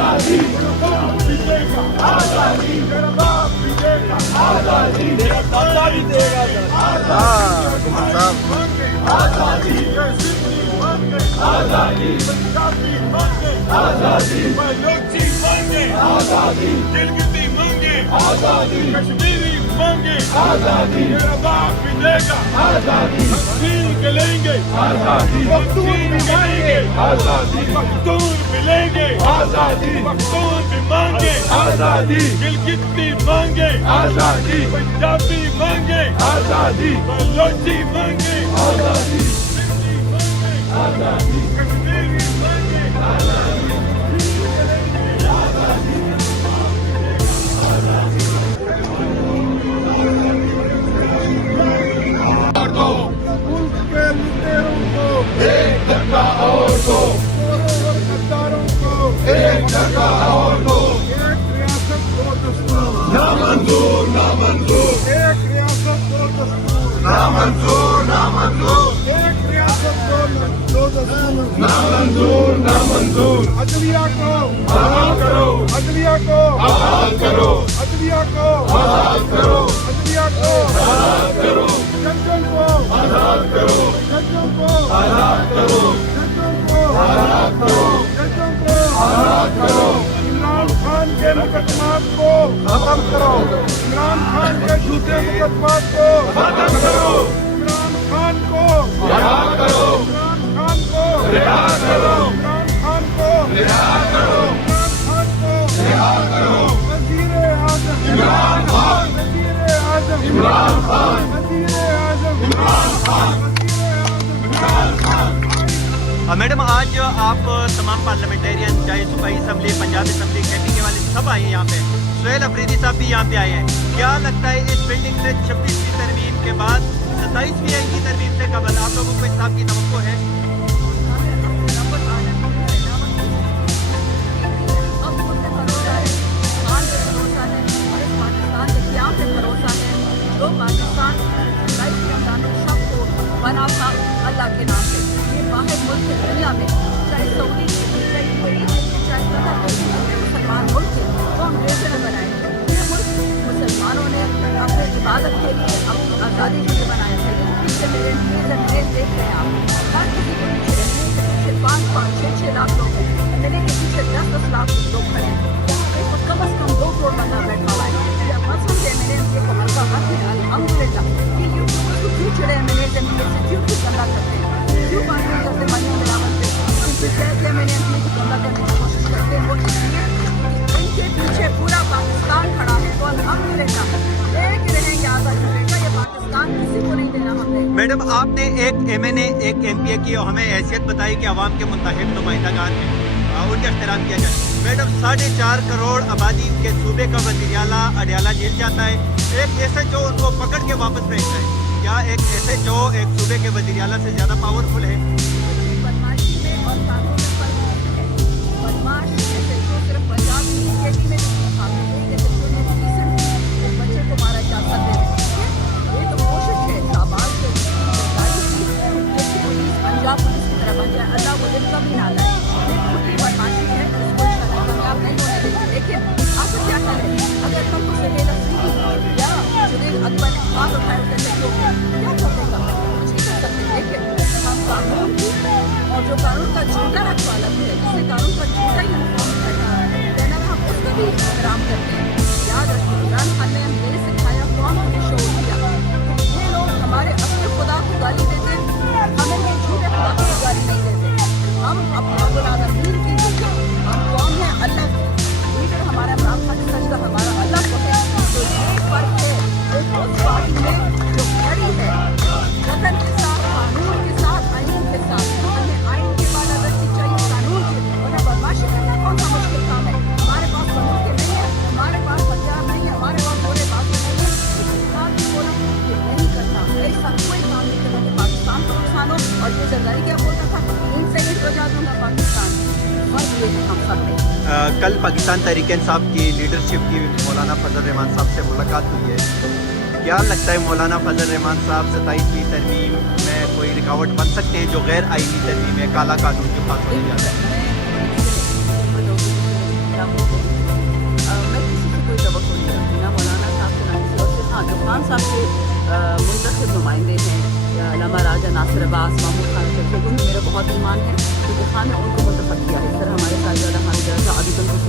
तेरा बाप भी देगा आजादी, तेरा बाप भी देगा आजादी, तेरा दादा भी देगा आजादी, सिंधी मांगे आजादी, पंजाबी मांगे आजादी, बलोची मांगे आजादी, गिलगिती मांगे आजादी, कश्मीरी मांगे आजादी, तेरा बाप भी देगा आजादी, हम के लेंगे आजादी, पख्तून भी मांगे आजादी, पख्तून मिलेंगे आजादी, पख्तून भी मांगे आजादी, गिलगिती मांगे आजादी, पंजाबी मांगे आजादी, बलोची मांगे आजादी, सिंधी मांगे आजादी, कश्मीरी मांगे आजादी, मुल्क के लुटेरों को एक धक्का और दो, गद्दारों को एक धक्का और दो, एक रियासत दो दस्तूर ना मंजूर, ना मंजूर, एक रियासत दो दस्तूर ना मंजूर, ना मंजूर, एक रियासत दो दस्तूर ना मंजूर, ना मंजूर, अदलिया को बहाल करो, अदलिया को बहाल करो, अदलिया को बहाल करो, अदलिया को बहाल करो, जजों को आजाद करो, जजों को आजाद करो, जजों को आजाद करो, जजों को आजाद करो, इमरान खान के मुकदमात को खत्म करो, इमरान खान के झूठे मुकदमात को खत्म करो, इमरान खान को रिहा करो, इमरान खान को रिहा करो, इमरान खान को रिहा करो, इमरान खान को रिहा करो, वज़ीर आज़म इमरान खान, वज़ीर आज़म इमरान खान, वज़ीर आज़म इमरान खान, इमरान खान। मैडम आज आप तमाम पार्लियामेंटेरियन चाहे सूबाई असम्बली, पंजाब असम्बली, केपी के वाले सब आए हैं यहाँ पे, सुहेल अफरीदी साहब भी यहाँ पे आए हैं। क्या लगता है इस बिल्डिंग से 26वीं तरमीम के बाद 27वीं आएगी तरमीम से कबल आप लोगों को इस साहब की तवक्को है? जो पाकिस्तान बना था अल्लाह के नाम से, ये बाहर मुल्क दुनिया में चाहे सऊदी चाहे कुवैत चाहे कतर मुसलमान मुल्क थे वो अंग्रेजों ने बनाए। ये मुल्क मुसलमानों ने अपने इबादत के लिए अपनी आज़ादी के लिए बनाया है। पीछे मेरे देख रहे हैं आप, हर किसी के पीछे 5-5, 6-6 लाख लोग हैं, मेरे के पीछे 10-10 लाख लोग खड़े हैं। यहाँ पे कम से कम 2 करोड़ बंदा बैठा हुआ है। मसलन के मैंने ये का हक है अल्हम्दुलिल्लाह कि यूट्यूबर को क्यों चिड़े मैंने ज़मीन से क्यों गंदा करते हैं, क्यों बातें करते मनी मिलावट से, क्योंकि कहते हैं मैंने अपने को गंदा करने की कोशिश करते हैं। वो इसलिए इनके पीछे पूरा पाकिस्तान खड़ा है। तो अल्हम्दुलिल्लाह देख रहे हैं कि आज़ादी बेटा ये पाकिस्तान किसी को नहीं देना हमने। मैडम आपने एक MNA एक MPA की हमें हैसियत बताई कि अवाम के मुंतखब नुमाइंदगान हैं, उनका एहतराम किया जाए। मैडम 4.5 करोड़ आबादी के सूबे का वज़ीर-ए-आला अडयाला जेल जाता है, एक SHO उनको पकड़ के वापस भेजता है। क्या एक SHO एक सूबे के वज़ीर-ए-आला से ज़्यादा पावरफुल है? बदमाशी में और कानून में फर्क है। बदमाश SHO सिर्फ पंजाब केपी में SHO ने एक बच्चे को मारा जा सकते हैं। ये तो कोशिश है शाहबाज के सरकारी की पुलिस पंजाब पुलिस की तरह बन जाए, अल्लाह वो दिन कभी ना लाए। ये खुली बदमाशी है, इसको कामयाब नहीं होने देंगे। लेकिन आप क्या करें, अगर हम उसे लेना या जुनेद अकबर ने बात उठाए उसके क्या करेगा, कुछ नहीं कर सकते। लेकिन हम कानून की और जो कानून का झूठा रखवाला है, जिससे कानून का झूठा यूनिफॉर्म देना हम उसका भी एहतराम करते हैं। याद रखिए इमरान खान ने हम ये सिखाया, कौन हमें शोर किया। ये लोग हमारे अपने खुदा को गाली देते, हमें ये झूठे खुदा को गाली नहीं देते। हम अपने गुलामीन की हम कौन है अल्लाह के लीडर, हमारा इमरान खान सजदा हमारा अल्लाह को है। तो ये फर्क है एक उस पार्टी में जो खड़ी है वतन के साथ, कानून के साथ, आइन के साथ। हमें आइन की बालादस्ती चाहिए, कानून की, और बदमाशी करना कौन सा मुश्किल काम है। हमारे पास बंदूक नहीं है, हमारे पास हथियार नहीं है, हमारे पास गोले बात नहीं है। पाकिस्तान की बोला ये नहीं करना, ऐसा कोई काम नहीं करना कि पाकिस्तान को नुकसान हो। और ये जरदारी क्या बोलता था, इनसे ही बचा दूंगा पाकिस्तान। कल पाकिस्तान तहरीक इंसाफ की लीडरशिप की मौलाना फजल रहमान साहब से मुलाकात हुई है। क्या लगता है मौलाना फजल रहमान साहब 27वीं तरमीम में कोई रुकावट बन सकते हैं जो गैर आईनी तरमीम है, काला कानून जो पास होने जाता है?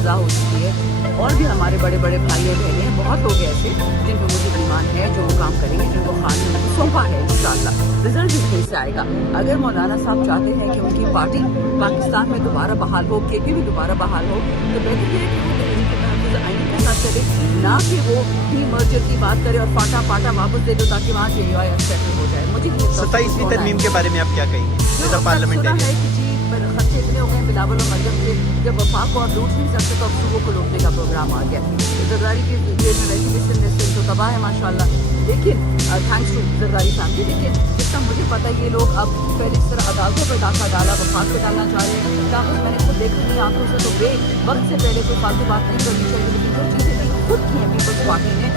फिजा हो चुकी है। और भी हमारे बड़े बड़े भाई बहनें हैं, बहुत लोग ऐसे जिन पर मुझे ईमान है, जो वो काम करेंगे, जिनको खान ने उनको सौंपा है। इंशाल्लाह रिजल्ट भी कहीं से आएगा। अगर मौलाना साहब चाहते हैं कि उनकी पार्टी पाकिस्तान में दोबारा बहाल हो, KP भी दोबारा बहाल हो, तो बेहतर ये है कि वो तहरीक आईनी के साथ चले, ना कि वो डी मर्जर की बात करे और फाटा फाटा वापस दे दो ताकि वहाँ JUI सेटल हो जाए। मुझे 27वीं तरमीम के बारे में आप क्या कहेंगे? पार्लियामेंट सुना है कि जी खर्चे इतने हो गए बिलावल और मरियम के, जब वफाक और लूट नहीं सकते तो अब सुबह को लूटने का प्रोग्राम आ गया। जरदारी की जेल में रेजिग्नेशन लिस्ट तो तबाह है माशाल्लाह, लेकिन थैंक्स टू जरदारी फैमिली। लेकिन जितना मुझे पता है ये लोग अब पहले इस तरह अदालतों पर डाका डाला, वफाक पे डालना चाह रहे हैं। कागज मैंने खुद देखा नहीं आंखों से, तो वे वक्त से पहले कोई फालतू बात नहीं करनी चाहिए। लेकिन जो चीज़ें खुद की हैं पीपल्स पार्टी ने,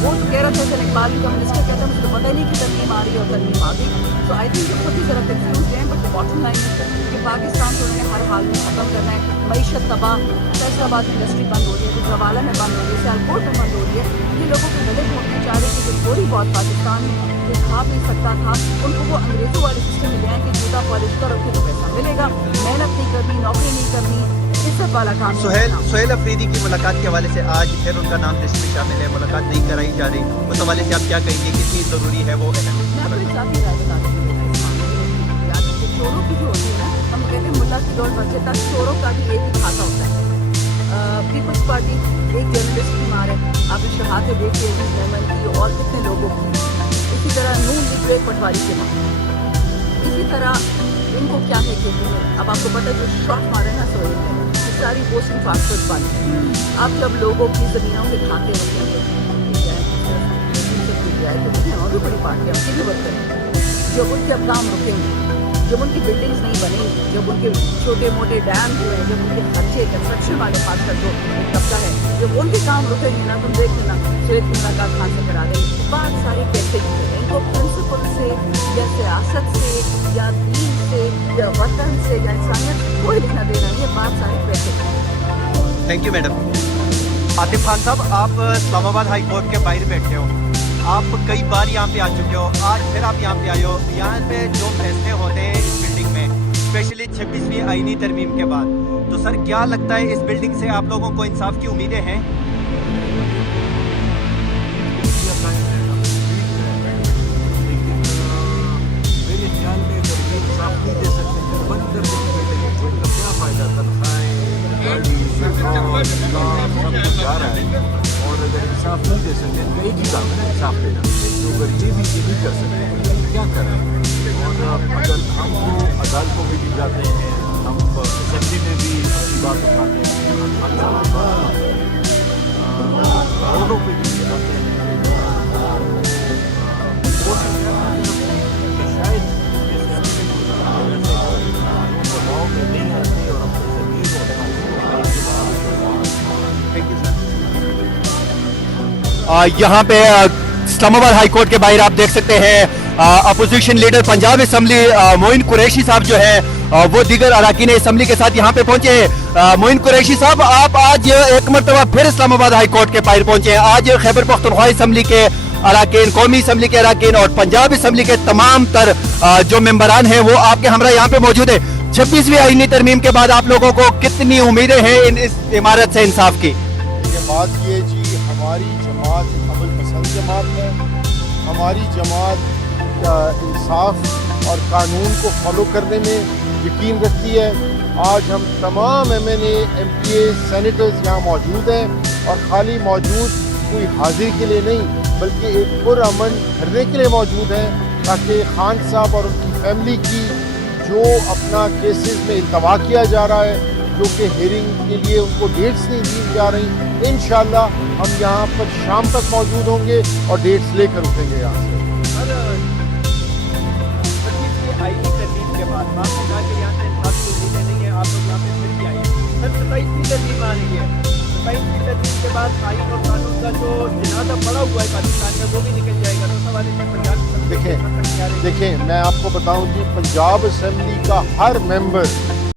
वो तो कह रहा था इकबाल का मिनिस्टर कहता है मुझे तो पता ही नहीं कि तरमीम आ रही है और तरमीम आ गई। तो आई थिंक खुद ही ज़रा कंफ्यूज हैं, बट बॉटम लाइन है कि पाकिस्तान को उन्होंने हर हाल में ख़त्म करना है। मईशत तबाह, फैसलाबाद में इंडस्ट्री बंद हो रही है, कुछ हवाला में बंद हो रही है, सियालकोट में बंद हो रही है। ये लोगों को गले घोटने चाह रहे हैं कि जो थोड़ी बहुत पाकिस्तान में जो खा पी सकता था उनको वो अंग्रेज़ों वाले सिस्टम में ले आए कि जूता पॉलिश करो फिर तो पैसा मिलेगा, मेहनत नहीं करनी, नौकरी नहीं करनी, इस सब वाला काम। सुहेल अफरीदी की मुलाकात के हवाले से आज फिर उनका नाम लिस्ट में शामिल है, मुलाकात नहीं कराई जा रही, उस हवाले से आप क्या कहेंगे, कितनी ज़रूरी है वो? मैं अपनी जाती राय बता दूँ चोरों की जो होती है ना, हम कहते हैं मुल्ला की दौड़ बच्चे तक चोरों का भी एक ही खाता होता है। पीपल्स पार्टी एक जर्नलिस्ट की मार है, आपने शहादत देख ली मेमन की और कितने लोगों की। इसी तरह नून लीग एक पटवारी के मार, इसी तरह इनको क्या है कि अब आपको पता है जो शॉट मारे ना सोए सारी पोस्टिंग ट्रांसफर बंद। अब जब लोगों की ज़मीनों के खाते रखेंगे और भी बड़ी पार्टियाँ उनकी भी वर्क करेंगे, जब उनके अब काम रुकेंगे, जब उनकी बिल्डिंग्स नहीं बनी, जब उनके छोटे मोटे डैम जो हैं, जब उनके खर्चे कंस्ट्रक्शन वाले खास कर जो तबका है, जब उनके काम रुकेंगे ना, तुम देख लेना शेख मुलाकात खान से करा देंगे। बात सारी कैसे की है, इनको प्रिंसिपल से या सियासत से या दीन से या वतन से या इंसानियत कोई लेना देना नहीं है, बात सारी पैसे की। Thank you madam. Atif Khan साहब, आप इस्लामाबाद हाई कोर्ट के बाहर बैठे हो, आप कई बार यहाँ पे आ चुके हो, आज फिर आप यहाँ पे आए हो। यहाँ पे जो फैसले होते हैं इस बिल्डिंग में, स्पेशली 26वीं आईनी तरमीम के बाद, तो सर क्या लगता है इस बिल्डिंग से आप लोगों को इंसाफ की उम्मीदें हैं? मेरे ख्याल में अगर ये इंसाफ नहीं दे सकते तो बंद कर देंगे, तो क्या फ़ायदा? तनख्वाहें, गाड़ी, पेट्रोल, सब कुछ जा रहा है, और अगर इंसाफ नहीं दे सकते तो एक ही काम है इंसाफ देना। तो अगर ये भी नहीं कर सकते तो क्या करें? और अगर हमको अदालतों में भी जाते हैं, हम असेंबली में भी अपनी बात उठाते हैं, रोडों पर भी जाते हैं, शायद दबाव में नहीं आते और अपनी ज़मीन यहाँ पे इस्लामाबाद हाई कोर्ट के बाहर आप देख सकते हैं opposition leader Punjab assembly Moin Qureshi साहब जो है वो दीगर अराकीन असम्बली के साथ यहाँ पे पहुंचे हैं। मोइन कुरैशी साहब, आप आज एक मरतबा फिर इस्लामाबाद हाई कोर्ट के बाहर पहुंचे हैं। आज खैबर पख्तूनख्वा असम्बली के अराकीन, कौमी असम्बली के अराकीन और पंजाब असम्बली के तमाम तर जो मेंबरान हैं वो आपके हमरा यहाँ पे मौजूद है। 26वीं आईनी तरमीम के बाद आप लोगों को कितनी उम्मीदें हैं इस इमारत से इंसाफ की? बात ये जी, हमारी जमात अमल पसंद जमात है, हमारी जमात इंसाफ और कानून को फॉलो करने में यकीन रखती है। आज हम तमाम MNA, MPA, सेनेटर्स यहाँ मौजूद हैं और खाली मौजूद कोई हाजिर के लिए नहीं बल्कि एक पुरअमन धरने के लिए मौजूद हैं, ताकि खान साहब और उनकी फैमिली की जो अपना केसेस में इल्तवा किया जा रहा है, जो कि हेयरिंग के लिए उनको डेट्स नहीं दी जा रही, इंशाल्लाह हम यहाँ पर शाम तक मौजूद होंगे और डेट्स लेकर उठेंगे यहाँ से। आईनी तरमीम के बाद आपने कहा कि यहाँ से इंसाफ की उम्मीदें नहीं है, आप लोग यहाँ पे फिर भी आए हैं। सर 27वीं तरमीम आ रही है, 27वीं तरमीम के बाद आईन और कानून का जो जनाजा पड़ा हुआ है पाकिस्तान में वो भी निकल जाएगा, तो सवाल है पंजाब देखें मैं आपको बताऊं कि पंजाब असेंबली का हर मेंबर